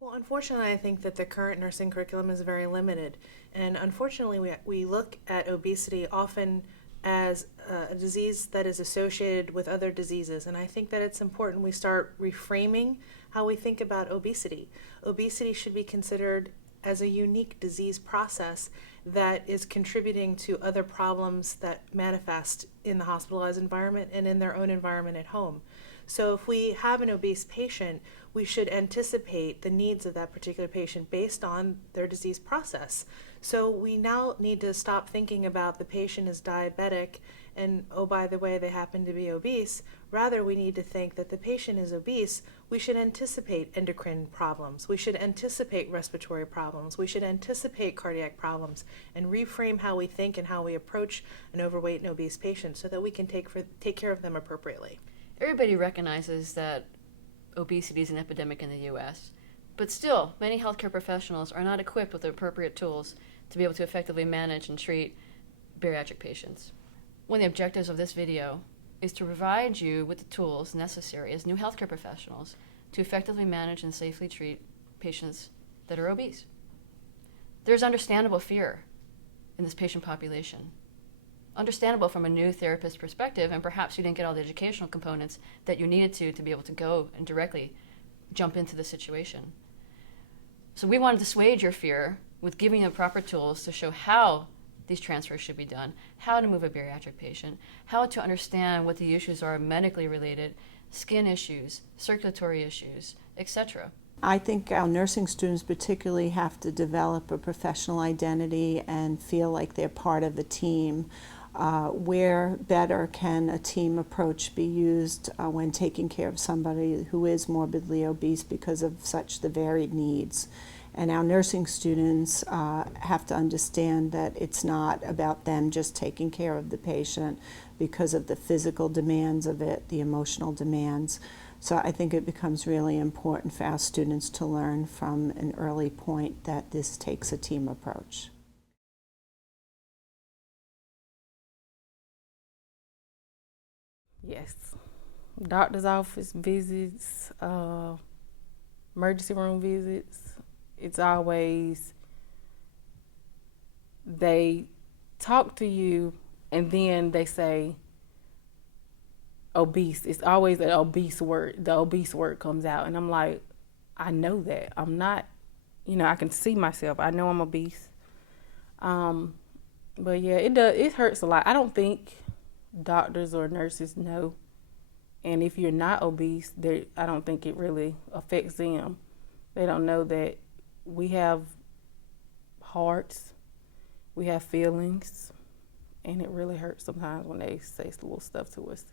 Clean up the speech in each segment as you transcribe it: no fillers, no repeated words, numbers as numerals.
Well, unfortunately, I think that the current nursing curriculum is very limited. And unfortunately, we look at obesity often as a disease that is associated with other diseases. And I think that it's important we start reframing how we think about obesity. Obesity should be considered as a unique disease process that is contributing to other problems that manifest in the hospitalized environment and in their own environment at home. So if we have an obese patient, we should anticipate the needs of that particular patient based on their disease process. So we now need to stop thinking about the patient as diabetic and, oh, by the way, they happen to be obese. Rather, we need to think that the patient is obese. We should anticipate endocrine problems. We should anticipate respiratory problems. We should anticipate cardiac problems and reframe how we think and how we approach an overweight and obese patient so that we can take care of them appropriately. Everybody recognizes that obesity is an epidemic in the U.S., but still, many healthcare professionals are not equipped with the appropriate tools to be able to effectively manage and treat bariatric patients. One of the objectives of this video is to provide you with the tools necessary as new healthcare professionals to effectively manage and safely treat patients that are obese. There's understandable fear in this patient population. Understandable from a new therapist perspective, and perhaps you didn't get all the educational components that you needed to be able to go and directly jump into the situation. So we want to dissuade your fear with giving you the proper tools to show how these transfers should be done, how to move a bariatric patient, how to understand what the issues are medically related, skin issues, circulatory issues, etc. I think our nursing students particularly have to develop a professional identity and feel like they're part of a team. Where better can a team approach be used when taking care of somebody who is morbidly obese because of such the varied needs? And our nursing students have to understand that it's not about them just taking care of the patient because of the physical demands of it, the emotional demands. So I think it becomes really important for our students to learn from an early point that this takes a team approach. Yes. Doctor's office visits, emergency room visits, it's always they talk to you and then they say obese. It's always an obese word. The obese word comes out and I'm like, I know that. I'm not, I can see myself. I know I'm obese. But yeah, it hurts a lot. I don't think doctors or nurses know, and if you're not obese, I don't think it really affects them. They don't know that we have hearts, we have feelings, and it really hurts sometimes when they say little stuff to us.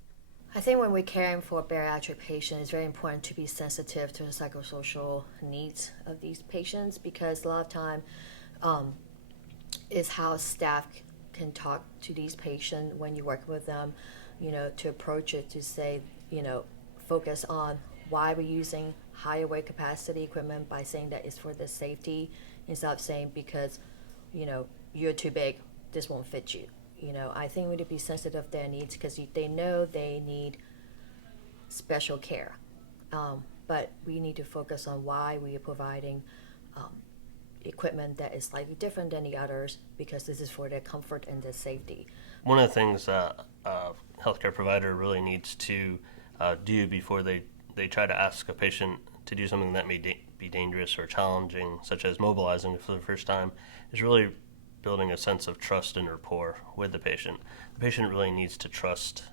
I think when we're caring for a bariatric patient, it's very important to be sensitive to the psychosocial needs of these patients, because a lot of time is how staff can talk to these patients when you work with them, to approach it to say, focus on why we're using higher weight capacity equipment by saying that it's for the safety, instead of saying because, you're too big, this won't fit you. I think we need to be sensitive to their needs because they know they need special care. But we need to focus on why we are providing equipment that is slightly different than the others, because this is for their comfort and their safety. One of the things that a healthcare provider really needs to do before they try to ask a patient to do something that may be dangerous or challenging, such as mobilizing for the first time, is really building a sense of trust and rapport with the patient. The patient really needs to trust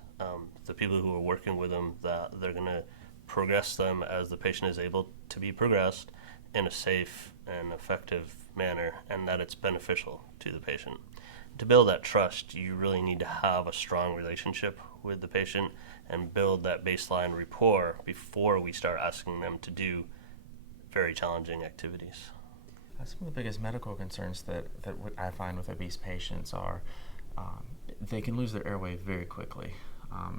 the people who are working with them, that they're going to progress them as the patient is able to be progressed in a safe and effective manner, and that it's beneficial to the patient. To build that trust, you really need to have a strong relationship with the patient and build that baseline rapport before we start asking them to do very challenging activities. Some of the biggest medical concerns that I find with obese patients are they can lose their airway very quickly,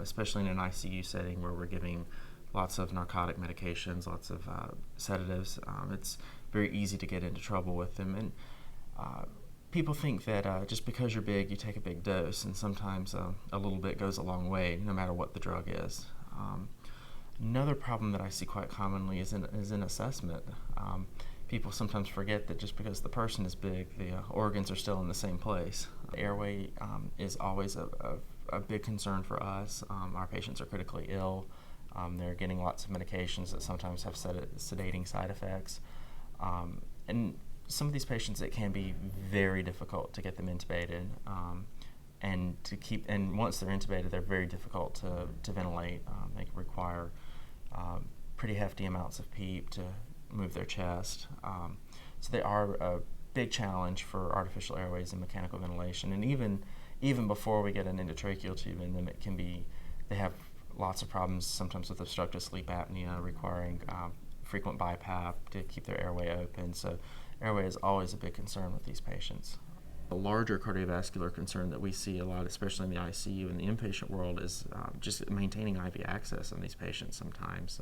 especially in an ICU setting where we're giving lots of narcotic medications, lots of sedatives. It's very easy to get into trouble with them. And people think that just because you're big, you take a big dose, and sometimes a little bit goes a long way, no matter what the drug is. Another problem that I see quite commonly is in assessment. People sometimes forget that just because the person is big, the organs are still in the same place. Airway is always a big concern for us. Our patients are critically ill. They're getting lots of medications that sometimes have sedating side effects. And some of these patients, it can be very difficult to get them intubated. And once they're intubated, they're very difficult to ventilate. They require pretty hefty amounts of PEEP to move their chest. So they are a big challenge for artificial airways and mechanical ventilation. And even before we get an endotracheal tube in them, they have lots of problems sometimes with obstructive sleep apnea, requiring frequent BiPAP to keep their airway open. So airway is always a big concern with these patients. A larger cardiovascular concern that we see a lot, especially in the ICU and the inpatient world, is just maintaining IV access in these patients sometimes.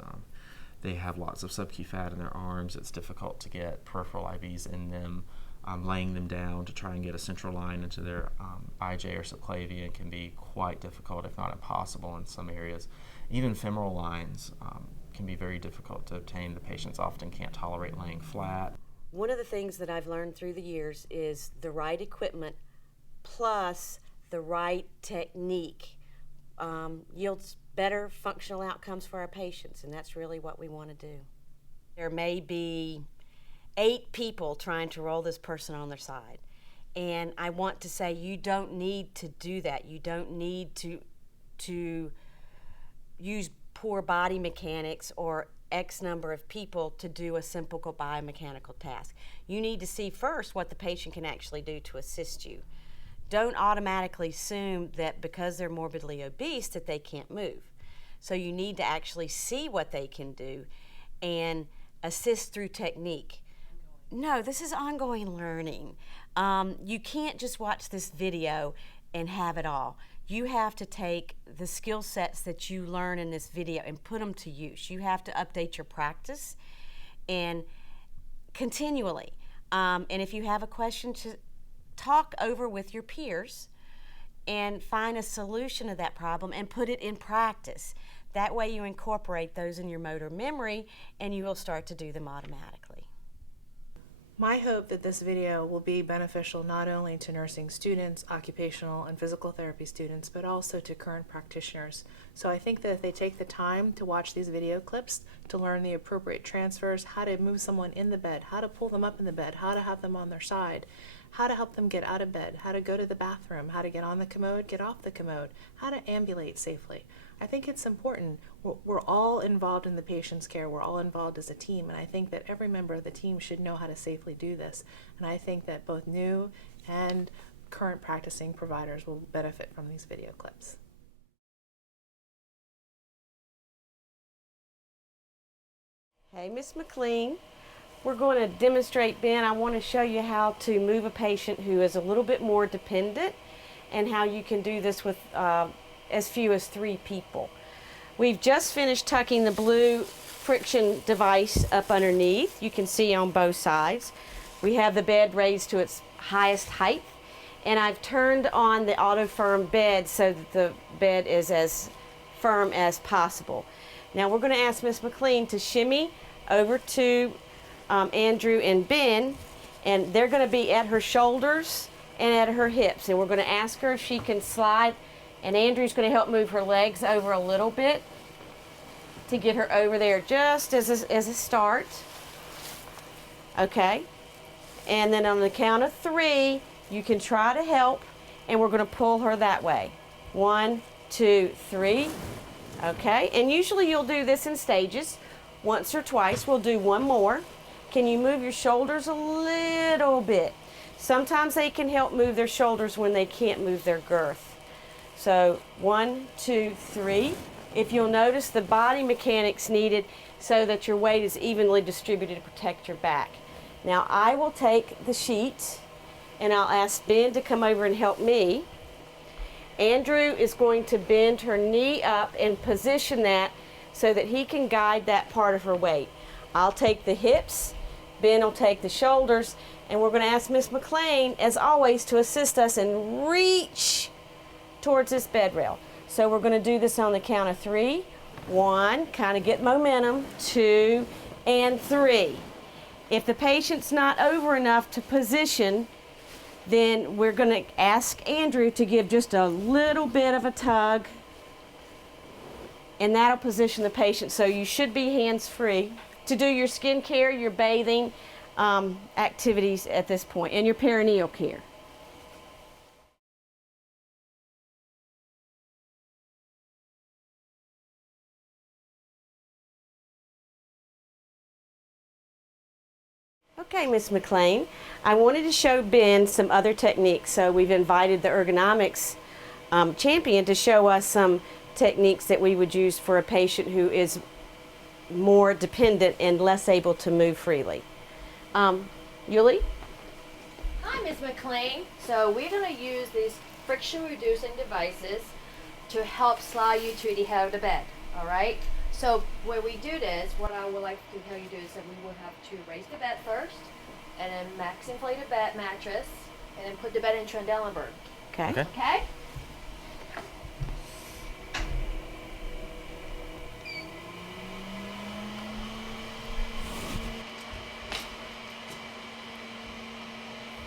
They have lots of subQ fat in their arms. It's difficult to get peripheral IVs in them. Laying them down to try and get a central line into their IJ or subclavian can be quite difficult, if not impossible in some areas. Even femoral lines can be very difficult to obtain. The patients often can't tolerate laying flat. One of the things that I've learned through the years is the right equipment plus the right technique yields better functional outcomes for our patients, and that's really what we want to do. There may be 8 people trying to roll this person on their side, and I want to say you don't need to do that. You don't need to use poor body mechanics or X number of people to do a simple biomechanical task. You need to see first what the patient can actually do to assist you. Don't automatically assume that because they're morbidly obese that they can't move. So you need to actually see what they can do and assist through technique. No, this is ongoing learning. You can't just watch this video and have it all. You have to take the skill sets that you learn in this video and put them to use. You have to update your practice and continually. And if you have a question, to talk over with your peers and find a solution to that problem and put it in practice. That way you incorporate those in your motor memory and you will start to do them automatically. My hope that this video will be beneficial not only to nursing students, occupational and physical therapy students, but also to current practitioners. So I think that if they take the time to watch these video clips, to learn the appropriate transfers, how to move someone in the bed, how to pull them up in the bed, how to have them on their side, how to help them get out of bed, how to go to the bathroom, how to get on the commode, get off the commode, how to ambulate safely. I think it's important. We're all involved in the patient's care. We're all involved as a team, and I think that every member of the team should know how to safely do this. And I think that both new and current practicing providers will benefit from these video clips. Hey, Ms. McLean. We're going to demonstrate, Ben, I want to show you how to move a patient who is a little bit more dependent and how you can do this with as few as 3 people. We've just finished tucking the blue friction device up underneath. You can see on both sides. We have the bed raised to its highest height, and I've turned on the auto firm bed so that the bed is as firm as possible. Now we're going to ask Ms. McLean to shimmy over to Andrew and Ben, and they're going to be at her shoulders and at her hips, and we're going to ask her if she can slide, and Andrew's going to help move her legs over a little bit to get her over there just as a start. Okay, and then on the count of 3 you can try to help, and we're going to pull her that way. 1, 2, 3. Okay, and usually you'll do this in stages, once or twice. We'll do one more. Can you move your shoulders a little bit? Sometimes they can help move their shoulders when they can't move their girth. So 1, 2, 3. If you'll notice, the body mechanics needed so that your weight is evenly distributed to protect your back. Now I will take the sheet and I'll ask Ben to come over and help me. Andrew is going to bend her knee up and position that so that he can guide that part of her weight. I'll take the hips, Ben will take the shoulders, and we're going to ask Miss McLean, as always, to assist us and reach towards this bed rail. So we're going to do this on the count of 3. 1, kind of get momentum, 2, and 3. If the patient's not over enough to position, then we're going to ask Andrew to give just a little bit of a tug, and that'll position the patient. So you should be hands-free to do your skin care, your bathing activities at this point, and your perineal care. Okay, Ms. McLean, I wanted to show Ben some other techniques. So we've invited the ergonomics champion to show us some techniques that we would use for a patient who is more dependent and less able to move freely. Yuli? Hi, Ms. McLean. So we're going to use these friction-reducing devices to help slide you to the head of the bed, all right? So when we do this, what I would like to tell you to do is that we will have to raise the bed first, and then max inflate the bed mattress, and then put the bed in Trendelenburg. Okay. Okay?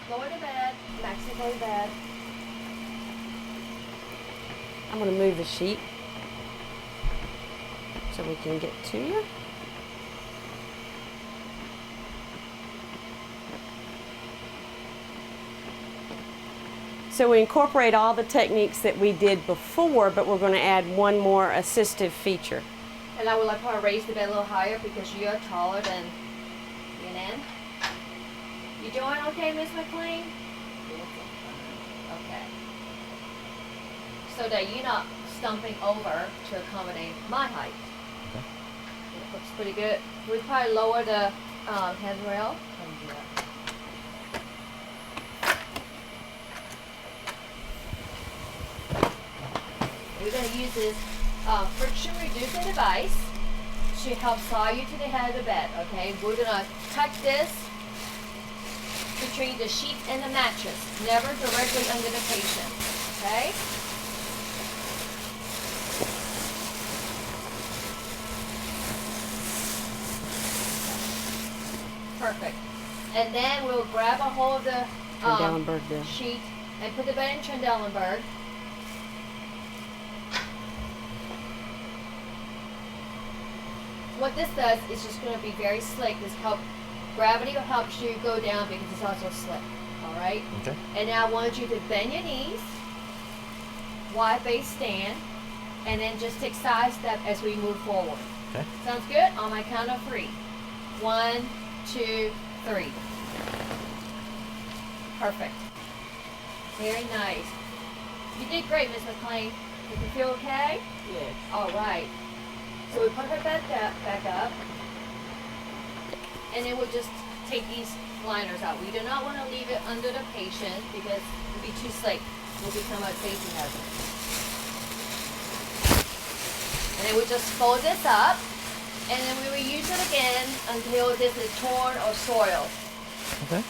Lower the bed, max inflate the bed. I'm going to move the sheet so we can get to you. So we incorporate all the techniques that we did before, but we're going to add one more assistive feature. And I would like to raise the bed a little higher because you are taller than Yanan. You doing okay, Miss McLean? Okay. So that you're not stumping over to accommodate my height. Okay. It looks pretty good. We'd probably lower the handrail. We're going to use this friction reducing device to help slide you to the head of the bed, okay? We're going to tuck this between the sheet and the mattress, never directly under the patient, okay? Perfect. And then we'll grab a hold of the Trendelenburg there. sheet and put the bed in Trendelenburg. What this does is just going to be very slick. Gravity helps you go down because it's also slick. All right? Okay. And now I want you to bend your knees, wide base stand, and then just take side step as we move forward. Okay. Sounds good? On my count of 3. 1, 2, 3. Perfect. Very nice. You did great, Miss McLean. Did you feel okay? Yes. All right. So we put her back up, and then we'll just take these liners out. We do not want to leave it under the patient because it would be too slick. It will become a safety hazard. And then we just fold this up, and then we will use it again until this is torn or soiled. Okay.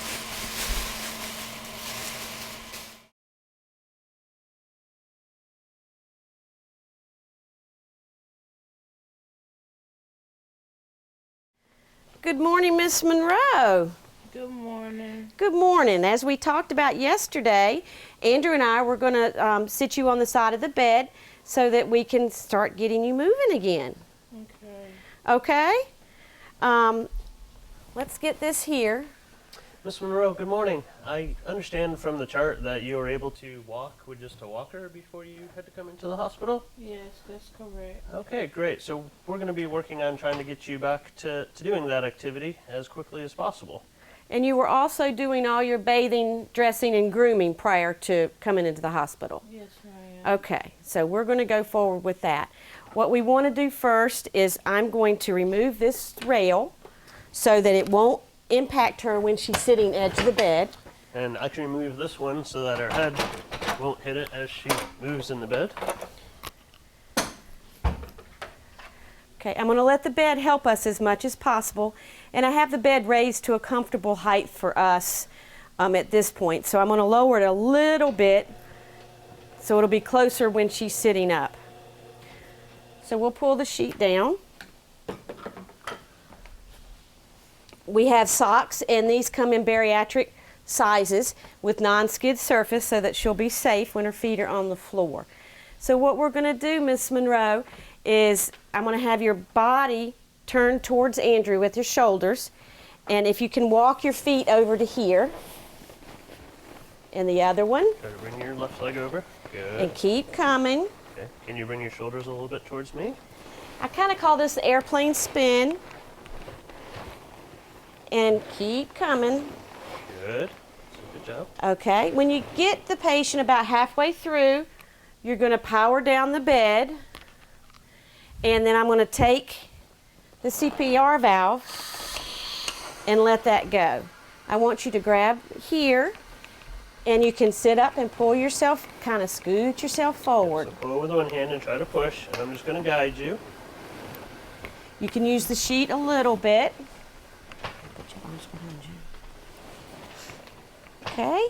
Good morning, Miss Monroe. Good morning. Good morning. As we talked about yesterday, Andrew and I were going to sit you on the side of the bed so that we can start getting you moving again. Okay. Okay? Let's get this here. Miss Monroe, good morning. I understand from the chart that you were able to walk with just a walker before you had to come into the hospital? Yes, that's correct. Okay, great. So we're going to be working on trying to get you back to doing that activity as quickly as possible. And you were also doing all your bathing, dressing, and grooming prior to coming into the hospital. Yes, ma'am. Okay, so we're going to go forward with that. What we want to do first is I'm going to remove this rail so that it won't impact her when she's sitting edge of the bed. And I can remove this one so that her head won't hit it as she moves in the bed. Okay, I'm going to let the bed help us as much as possible. And I have the bed raised to a comfortable height for us at this point. So I'm going to lower it a little bit so it'll be closer when she's sitting up. So we'll pull the sheet down. We have socks, and these come in bariatric sizes with non-skid surface so that she'll be safe when her feet are on the floor. So what we're going to do, Miss Monroe, is I'm going to have your body turned towards Andrew with your shoulders, and if you can walk your feet over to here, and the other one, Try to bring your left leg over. Good. and keep coming. Okay. Can you bring your shoulders a little bit towards me? I kind of call this the airplane spin. And keep coming. Good. Good job. Okay, when you get the patient about halfway through, you're going to power down the bed, and then I'm going to take the CPR valve and let that go. I want you to grab here, and you can sit up and pull yourself, kind of scoot yourself forward. So pull with one hand and try to push, and I'm just going to guide you. You can use the sheet a little bit. Put your arms behind you. Okay.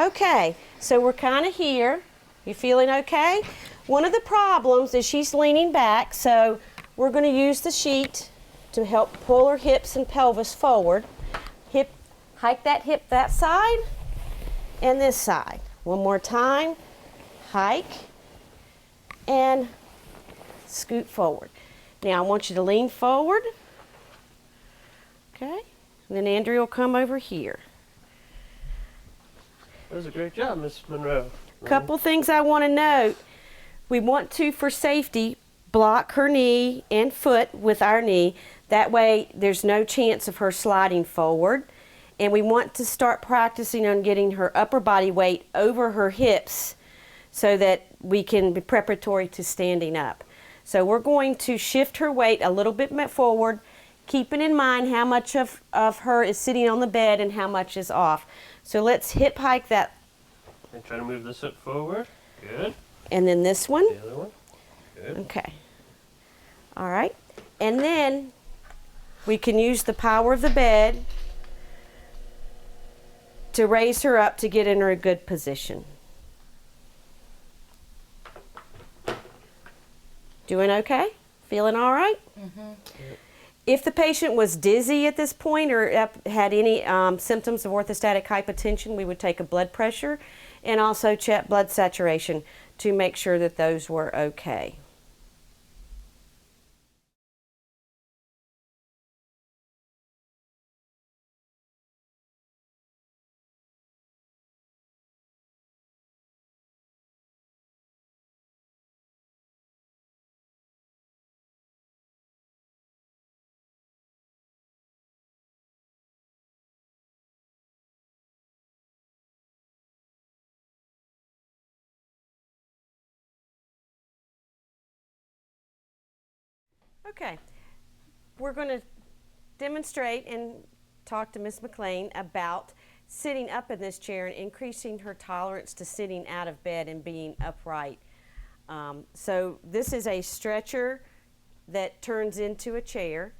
Okay, so we're kind of here. You feeling okay? One of the problems is she's leaning back, so we're going to use the sheet to help pull her hips and pelvis forward. Hike that hip that side and this side. One more time. Hike and scoot forward. Now I want you to lean forward. Okay, and then Andrea will come over here. That was a great job, Miss Monroe. Couple things I want to note. We want to, for safety, block her knee and foot with our knee. That way there's no chance of her sliding forward. And we want to start practicing on getting her upper body weight over her hips so that we can be preparatory to standing up. So we're going to shift her weight a little bit forward, keeping in mind how much of her is sitting on the bed and how much is off. So let's hip hike that. And try to move this hip forward. Good. And then this one. The other one. Good. Okay. All right. And then we can use the power of the bed to raise her up to get in her a good position. Doing okay? Feeling all right? Mm-hmm. If the patient was dizzy at this point or had any symptoms of orthostatic hypotension, we would take a blood pressure and also check blood saturation to make sure that those were okay. Okay, we're going to demonstrate and talk to Ms. McLean about sitting up in this chair and increasing her tolerance to sitting out of bed and being upright. So this is a stretcher that turns into a chair,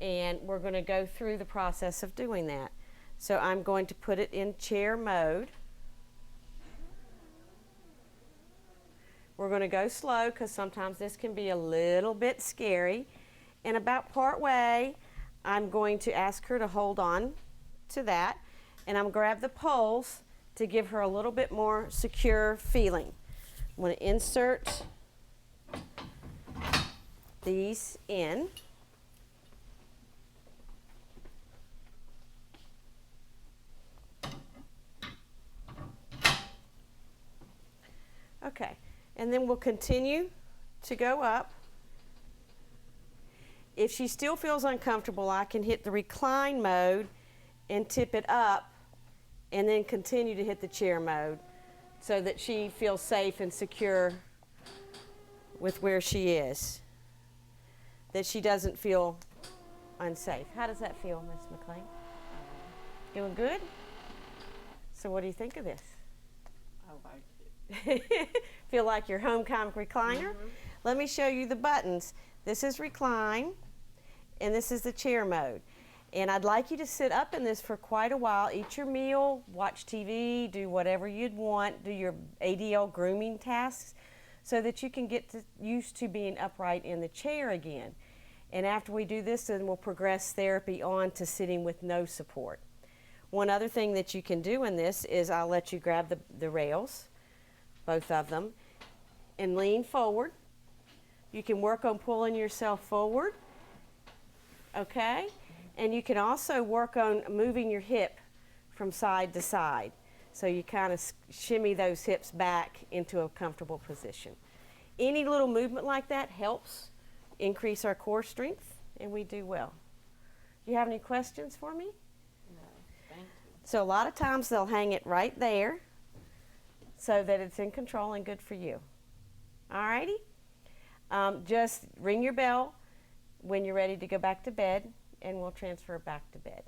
and we're going to go through the process of doing that. So I'm going to put it in chair mode. We're going to go slow because sometimes this can be a little bit scary. And about part way, I'm going to ask her to hold on to that. And I'm going to grab the poles to give her a little bit more secure feeling. I'm going to insert these in. Okay. And then we'll continue to go up. If she still feels uncomfortable, I can hit the recline mode and tip it up and then continue to hit the chair mode so that she feels safe and secure with where she is, that she doesn't feel unsafe. How does that feel, Ms. McLean? Doing good? So what do you think of this? I like it. Feel like your home comic recliner? Mm-hmm. Let me show you the buttons. This is recline, and this is the chair mode. And I'd like you to sit up in this for quite a while, eat your meal, watch TV, do whatever you'd want, do your ADL grooming tasks. so that you can get used to being upright in the chair again. And after we do this, then we'll progress therapy on to sitting with no support. One other thing that you can do in this is I'll let you grab the rails, both of them, and lean forward. You can work on pulling yourself forward, okay? And you can also work on moving your hip from side to side. So you kind of shimmy those hips back into a comfortable position. Any little movement like that helps increase our core strength, and we do well. Do you have any questions for me? No, thank you. So a lot of times they'll hang it right there so that it's in control and good for you. All righty? Just ring your bell when you're ready to go back to bed, and we'll transfer back to bed.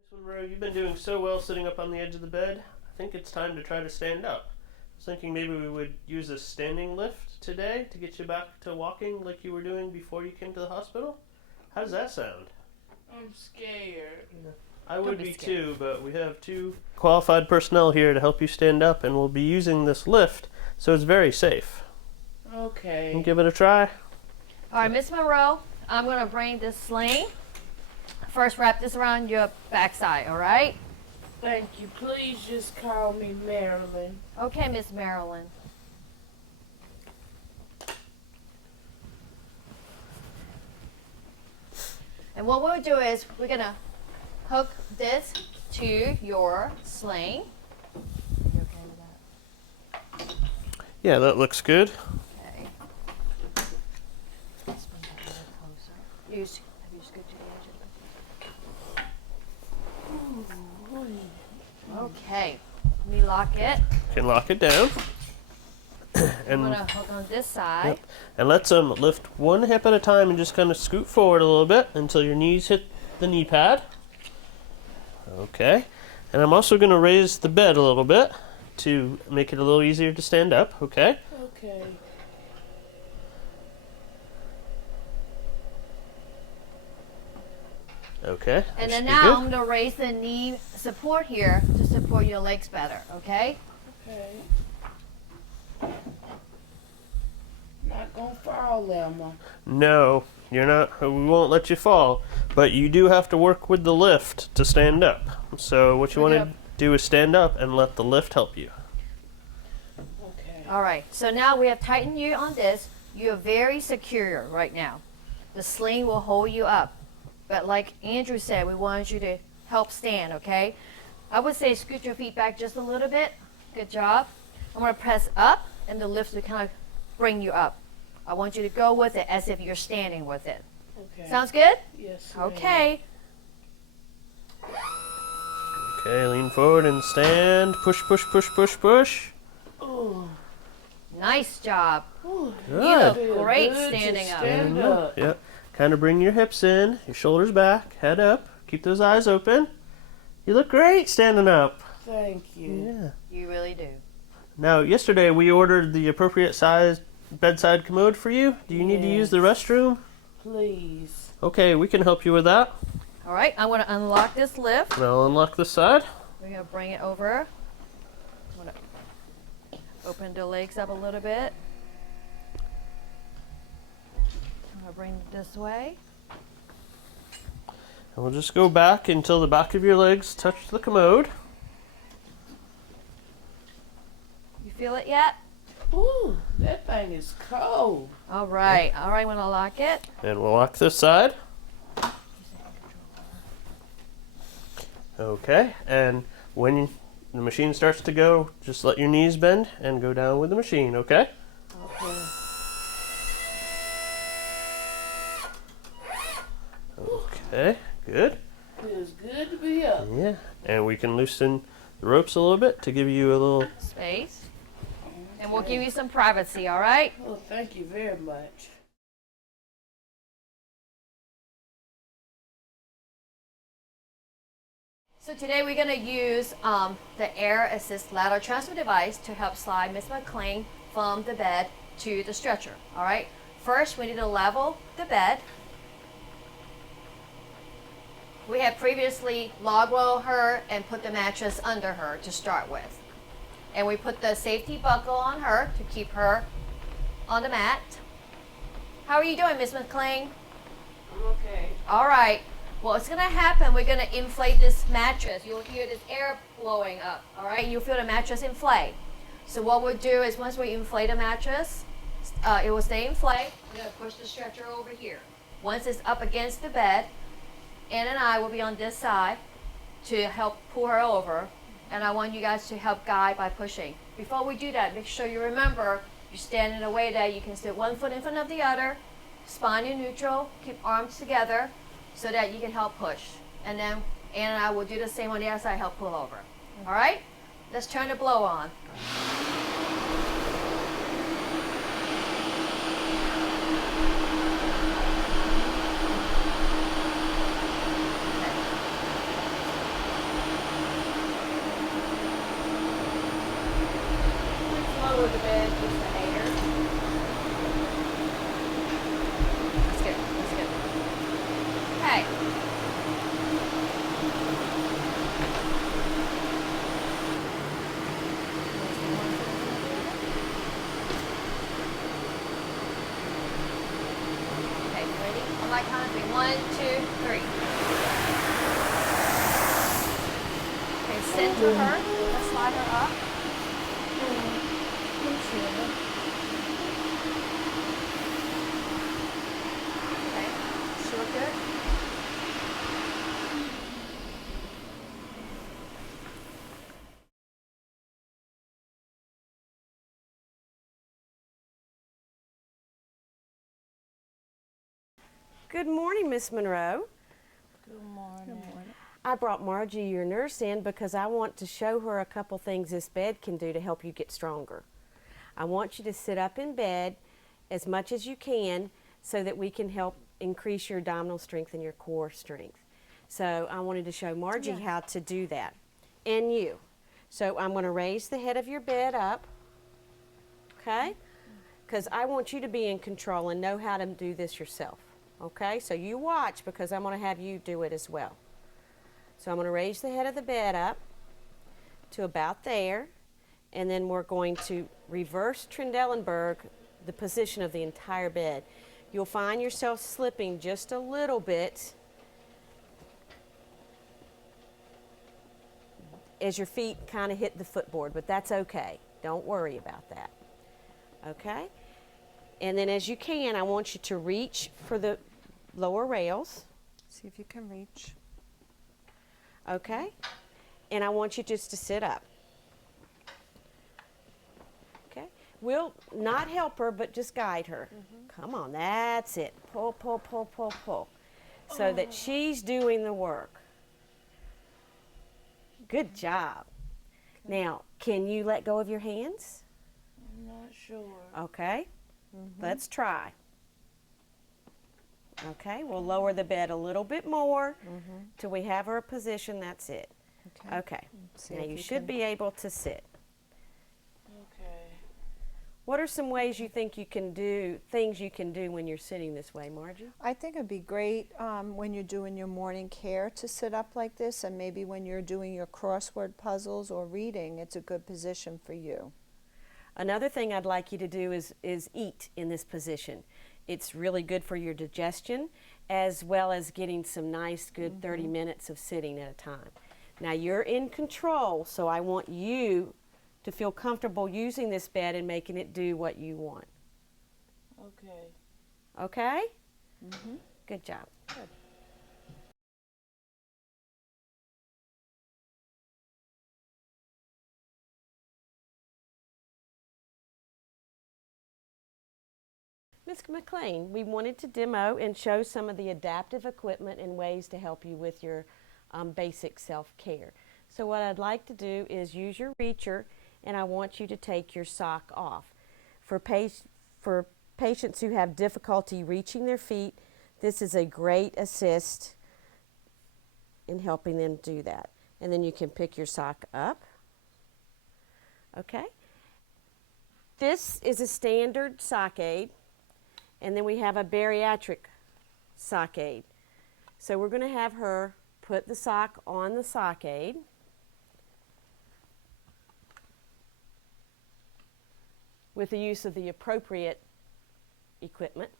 Miss Monroe, you've been doing so well sitting up on the edge of the bed. I think it's time to try to stand up. I was thinking maybe we would use a standing lift today to get you back to walking like you were doing before you came to the hospital. How does that sound? I'm scared. I would be too, but we have 2 qualified personnel here to help you stand up, and we'll be using this lift, so it's very safe. Okay. You give it a try. All right, Miss Monroe, I'm going to bring this sling. First, wrap this around your backside, all right? Thank you. Please just call me Marilyn. Okay, Miss Marilyn. And what we'll do is we're going to hook this to your sling. You okay with that? Yeah, that looks good. Okay. Spin that a little closer. Have you scooped to the edge of it? Okay. Let me lock it. Can lock it down. I'm And gonna hook on this side. Yep. And let's lift one hip at a time and just kind of scoot forward a little bit until your knees hit the knee pad. Okay. And I'm also going to raise the bed a little bit to make it a little easier to stand up. Okay. Okay. Okay. And that then should be now good. I'm gonna raise the knee support here to support your legs better. Okay. Okay. Not gonna fall, Elma. No, you're not. We won't let you fall. But you do have to work with the lift to stand up. So what you want to do is stand up and let the lift help you. Okay. All right. So now we have tightened you on this. You're very secure right now. The sling will hold you up. But like Andrew said, we want you to help stand, okay? I would say scoot your feet back just a little bit. Good job. I'm going to press up, and the lift will kind of bring you up. I want you to go with it as if you're standing with it. Okay. Sounds good? Yes. ma'am. Okay. Okay, lean forward and stand. Push, push, push, push, push. Oh. Nice job. Ooh, You Good. look great good to standing up. stand up. Yep. Kind of bring your hips in, your shoulders back, head up. Keep those eyes open. You look great standing up. Thank you. Yeah. You really do. Now, yesterday we ordered the appropriate size bedside commode for you. Do you need to use the restroom? Please. Okay, we can help you with that. All right, I'm going to unlock this lift. And I'll unlock this side. We're going to bring it over. I'm going to open the legs up a little bit. I'm going to bring it this way. And we'll just go back until the back of your legs touch the commode. You feel it yet? Ooh, that thing is cold. All right, I'm going to lock it. And we'll lock this side. Okay, and when the machine starts to go, just let your knees bend and go down with the machine, okay? Okay. Okay, good. Feels good to be up. Yeah, and we can loosen the ropes a little bit to give you a little... Space. And we'll give you some privacy, all right? Oh, thank you very much. So today we're going to use the air assist lateral transfer device to help slide Miss McLean from the bed to the stretcher. All right. First, we need to level the bed. we had previously log rolled her and put the mattress under her to start with. And we put the safety buckle on her to keep her on the mat. How are you doing, Miss McLean? I'm okay. All right. Well, what's going to happen, we're going to inflate this mattress. You'll hear this air blowing up, all right? You'll feel the mattress inflate. So what we'll do is once we inflate the mattress, it will stay inflated. We're going to push the stretcher over here. Once it's up against the bed, Ann and I will be on this side to help pull her over. And I want you guys to help guide by pushing. Before we do that, make sure you remember you stand in a way that you can sit one foot in front of the other, spine in neutral, keep arms together so that you can help push. And then Ann and I will do the same on the other side, help pull over. All right? Let's turn the blow on. Lower the bed just a hair. That's good. That's good. Okay. Okay, ready? On my count of three. 1, 2, 3. Okay, center her. Let's slide her up. Okay, sure good. Good morning, Miss Monroe. Good morning. I brought Margie, your nurse, in because I want to show her a couple things this bed can do to help you get stronger. I want you to sit up in bed as much as you can so that we can help increase your abdominal strength and your core strength. So I wanted to show Margie how to do that, and you. So I'm going to raise the head of your bed up, okay? Because I want you to be in control and know how to do this yourself, okay? So you watch because I'm going to have you do it as well. So I'm going to raise the head of the bed up to about there, and then we're going to reverse Trendelenburg the position of the entire bed. You'll find yourself slipping just a little bit as your feet kind of hit the footboard, but that's okay. Don't worry about that. Okay? And then as you can, I want you to reach for the lower rails. See if you can reach. Okay? And I want you just to sit up. Okay? We'll not help her, but just guide her. Come on, that's it. Pull, pull, pull, pull, pull. So that she's doing the work. Good job. Now, can you let go of your hands? I'm not sure. Okay. Let's try. Okay, we'll lower the bed a little bit more till we have her position. That's it. Okay. See Now if you you should can- be able to sit. Okay. What are some ways you think you can do, things you can do when you're sitting this way, Margie? I think it'd be great when you're doing your morning care to sit up like this, and maybe when you're doing your crossword puzzles or reading, it's a good position for you. Another thing I'd like you to do is eat in this position. It's really good for your digestion as well as getting some nice, good 30 minutes of sitting at a time. Now you're in control, so I want you to feel comfortable using this bed and making it do what you want. Okay. Okay? Good job. Ms. McLean, we wanted to demo and show some of the adaptive equipment and ways to help you with your basic self-care. So what I'd like to do is use your reacher, and I want you to take your sock off. For patients who have difficulty reaching their feet, this is a great assist in helping them do that. And then you can pick your sock up. Okay? This is a standard sock aid. And then we have a bariatric sock aid. So we're going to have her put the sock on the sock aid. With the use of the appropriate equipment.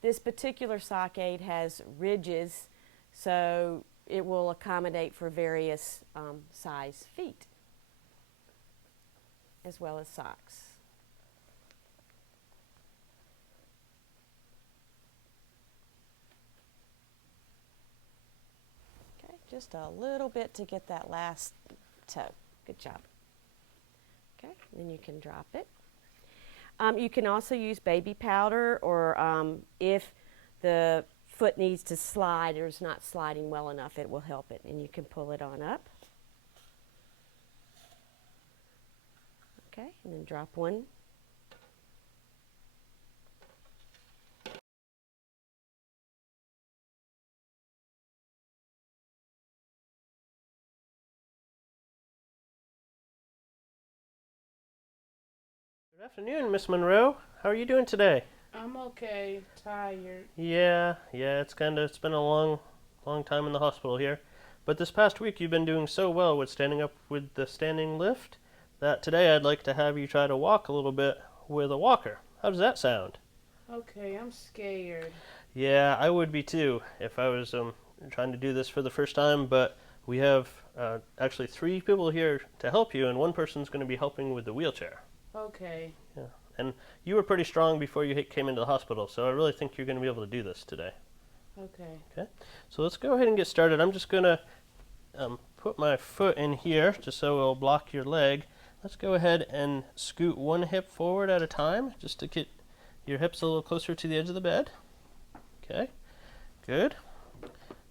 This particular sock aid has ridges, so it will accommodate for various size feet, as well as socks. Okay, just a little bit to get that last toe. Good job. Okay, then you can drop it. You can also use baby powder, or if the foot needs to slide or is not sliding well enough, it will help it, and you can pull it on up. Okay, and then drop one. Good afternoon, Miss Monroe. How are you doing today? I'm okay. Tired. Yeah, it's been a long time in the hospital here. But this past week you've been doing so well with standing up with the standing lift that today I'd like to have you try to walk a little bit with a walker. How does that sound? Okay, I'm scared. Yeah, I would be too if I was trying to do this for the first time, but we have actually 3 people here to help you, and one person's going to be helping with the wheelchair. Okay. Yeah, and you were pretty strong before you came into the hospital, so I really think you're going to be able to do this today. Okay. Okay, so let's go ahead and get started. I'm just going to put my foot in here just so it'll block your leg. Let's go ahead and scoot one hip forward at a time just to get your hips a little closer to the edge of the bed. Okay, good.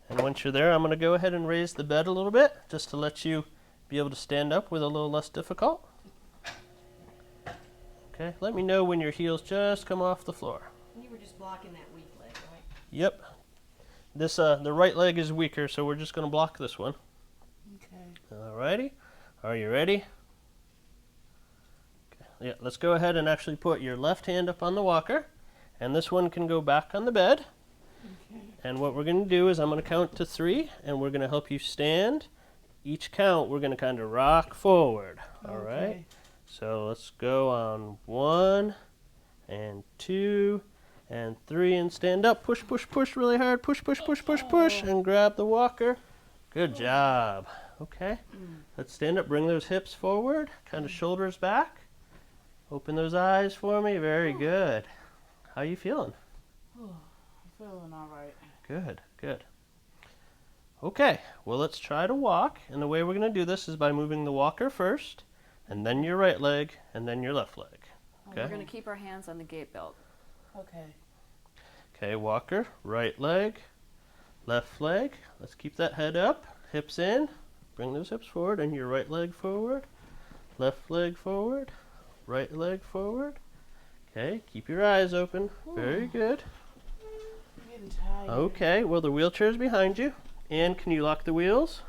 And once you're there, I'm going to go ahead and raise the bed a little bit just to let you be able to stand up with a little less difficult. Okay, let me know when your heels just come off the floor. You were just blocking that weak leg, right? Yep. This the right leg is weaker, so we're just going to block this one. Okay. Alrighty. Are you ready? Okay. Yeah, let's go ahead and actually put your left hand up on the walker, and this one can go back on the bed. Okay. And what we're going to do is I'm going to count to 3, and we're going to help you stand. Each count, we're going to kind of rock forward. All right. Okay. So let's go on 1 and 2 and 3 and stand up. Push, push, push really hard. Push, push, push, push, push, and grab the walker. Good job. Okay. Let's stand up. Bring those hips forward. Kind of shoulders back. Open those eyes for me. Very good. How you feeling? I'm feeling all right. Good, good. Okay, well let's try to walk. And the way we're going to do this is by moving the walker first, and then your right leg, and then your left leg. Okay? We're going to keep our hands on the gait belt. Okay. Okay, walker, right leg, left leg. Let's keep that head up, hips in. Bring those hips forward, and your right leg forward, left leg forward, right leg forward. Okay, keep your eyes open. Very good. I'm getting tired. Okay, well the wheelchair is behind you. And can you lock the wheels?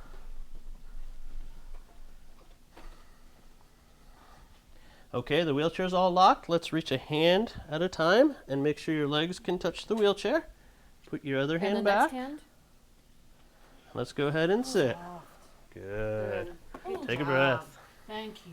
Okay, the wheelchair's all locked. Let's reach a hand at a time and make sure your legs can touch the wheelchair. Put your other hand And the back. next hand? Let's go ahead and sit. Good. Take a breath. Thank you.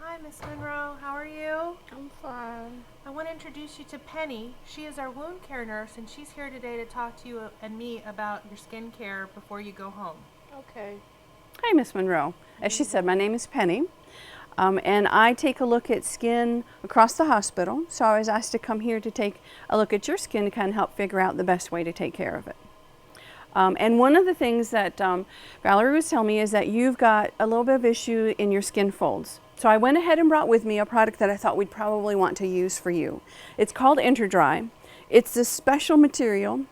Hi, Miss Monroe. How are you? I'm fine. I want to introduce you to Penny. She is our wound care nurse, and she's here today to talk to you and me about your skin care before you go home. Okay. Hi, Miss Monroe. As she said, my name is Penny, and I take a look at skin across the hospital. So I was asked to come here to take a look at your skin to kind of help figure out the best way to take care of it. And one of the things that Valerie was telling me is that you've got a little bit of issue in your skin folds. So I went ahead and brought with me a product that I thought we'd probably want to use for you. It's called Interdry. It's this special material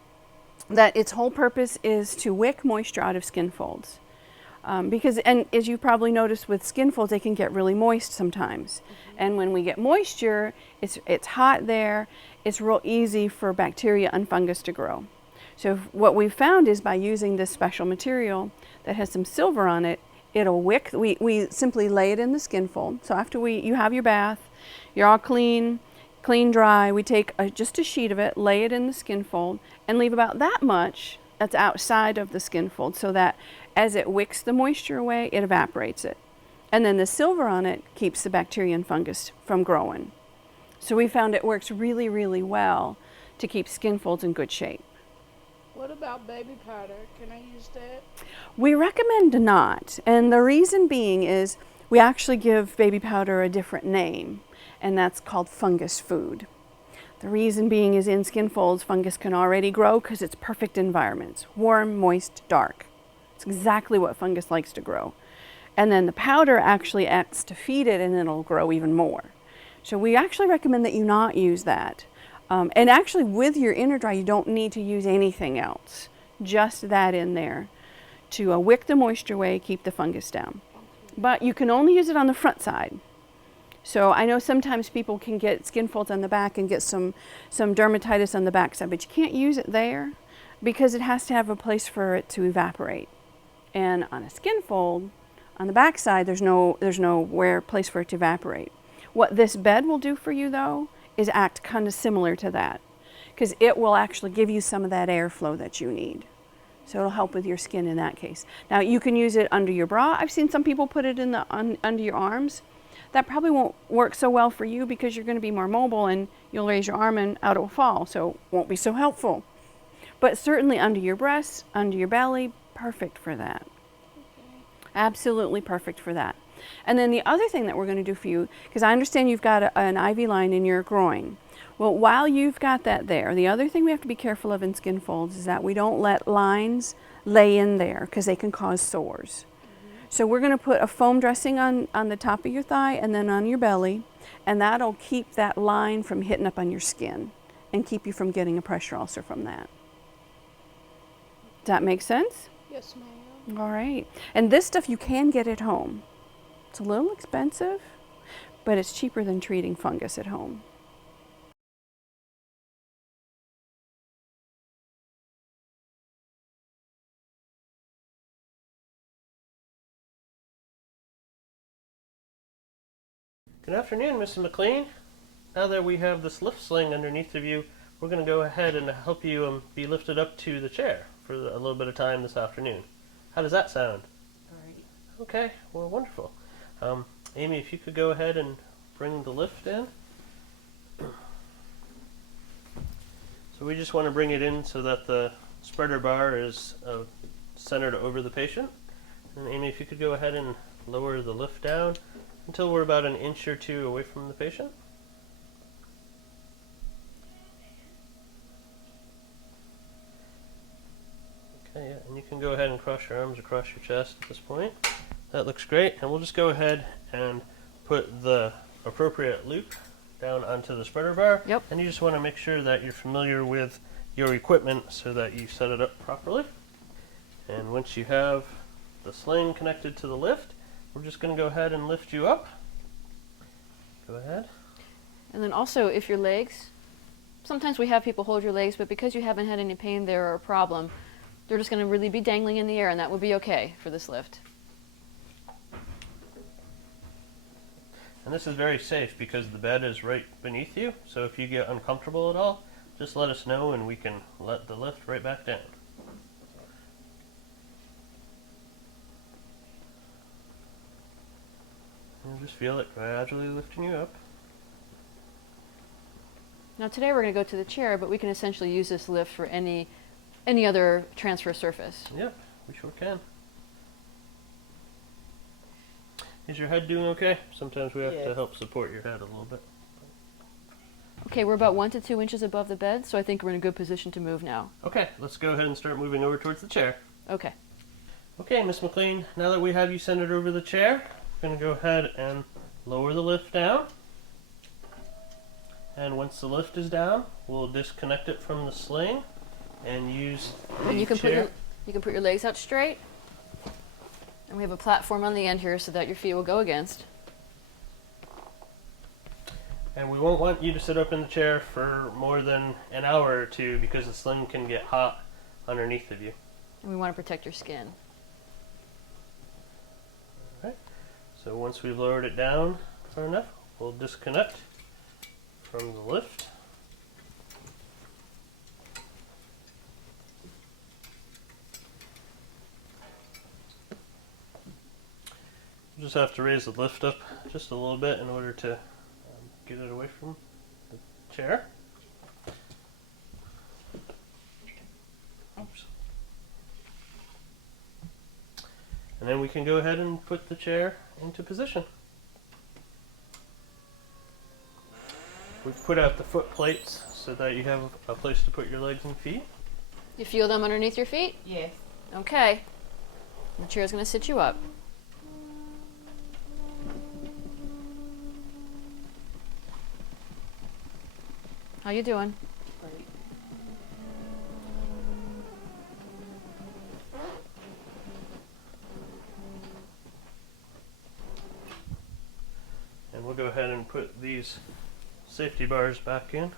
that its whole purpose is to wick moisture out of skin folds. Because, and as you probably noticed with skin folds, they can get really moist sometimes. And when we get moisture, it's hot there, it's real easy for bacteria and fungus to grow. So what we've found is by using this special material that has some silver on it, it'll wick. We simply lay it in the skin fold. So after you have your bath, you're all clean, dry, we take just a sheet of it, lay it in the skin fold, and leave about that much that's outside of the skin fold, so that as it wicks the moisture away, it evaporates it. And then the silver on it keeps the bacteria and fungus from growing. So we found it works really, really well to keep skin folds in good shape. What about baby powder? Can I use that? We recommend not, and the reason being is we actually give baby powder a different name, and that's called fungus food. The reason being is in skin folds, fungus can already grow because it's perfect environments, warm, moist, dark. It's exactly what fungus likes to grow. And then the powder actually acts to feed it, and it'll grow even more. So we actually recommend that you not use that. And actually with your inner dry, you don't need to use anything else, just that in there to wick the moisture away, keep the fungus down. But you can only use it on the front side. So I know sometimes people can get skin folds on the back and get some dermatitis on the back side, but you can't use it there because it has to have a place for it to evaporate. And on a skin fold, on the back side, there's no place for it to evaporate. What this bed will do for you though is act kind of similar to that, because it will actually give you some of that airflow that you need. So it'll help with your skin in that case. Now you can use it under your bra. I've seen some people put it in under your arms. That probably won't work so well for you because you're going to be more mobile and you'll raise your arm and out it will fall, so it won't be so helpful. But certainly under your breasts, under your belly, perfect for that. Absolutely perfect for that. And then the other thing that we're going to do for you, because I understand you've got an IV line in your groin. Well, while you've got that there, the other thing we have to be careful of in skin folds is that we don't let lines lay in there because they can cause sores. So we're going to put a foam dressing on the top of your thigh and then on your belly, and that'll keep that line from hitting up on your skin and keep you from getting a pressure ulcer from that. Does that make sense? Yes, ma'am. All right. And this stuff you can get at home. It's a little expensive, but it's cheaper than treating fungus at home. Good afternoon, Mrs. McLean. Now that we have this lift sling underneath of you, we're going to go ahead and help you be lifted up to the chair for a little bit of time this afternoon. How does that sound? Great. Okay, well, wonderful. Amy, if you could go ahead and bring the lift in. So we just want to bring it in so that the spreader bar is centered over the patient. And Amy, if you could go ahead and lower the lift down until we're about an inch or two away from the patient. Okay, yeah, and you can go ahead and cross your arms across your chest at this point. That looks great, and we'll just go ahead and put the appropriate loop down onto the spreader bar. Yep. And you just want to make sure that you're familiar with your equipment so that you set it up properly. And once you have the sling connected to the lift, we're just going to go ahead and lift you up. Go ahead. And then also, if your legs, sometimes we have people hold your legs, but because you haven't had any pain there or a problem, they're just going to really be dangling in the air, and that would be okay for this lift. And this is very safe because the bed is right beneath you, so if you get uncomfortable at all, just let us know and we can let the lift right back down. And just feel it gradually lifting you up. Now today we're going to go to the chair, but we can essentially use this lift for any other transfer surface. Yep, we sure can. Is your head doing okay? Sometimes we have to help support your head a little bit. Okay, we're about 1 to 2 inches above the bed, so I think we're in a good position to move now. Okay, let's go ahead and start moving over towards the chair. Okay. Okay, Miss McLean, now that we have you centered over the chair, we're going to go ahead and lower the lift down. And once the lift is down, we'll disconnect it from the sling and use the And you can chair. put your legs out straight. And we have a platform on the end here so that your feet will go against. And we won't want you to sit up in the chair for more than an hour or two because the sling can get hot underneath of you. And we want to protect your skin. Alright, so once we've lowered it down far enough, we'll disconnect from the lift. You just have to raise the lift up just a little bit in order to get it away from the chair. Oops. And then we can go ahead and put the chair into position. We've put out the foot plates so that you have a place to put your legs and feet. You feel them underneath your feet? Yes. Okay. The chair's going to sit you up. How you doing? Great. And we'll go ahead and put these safety bars back in.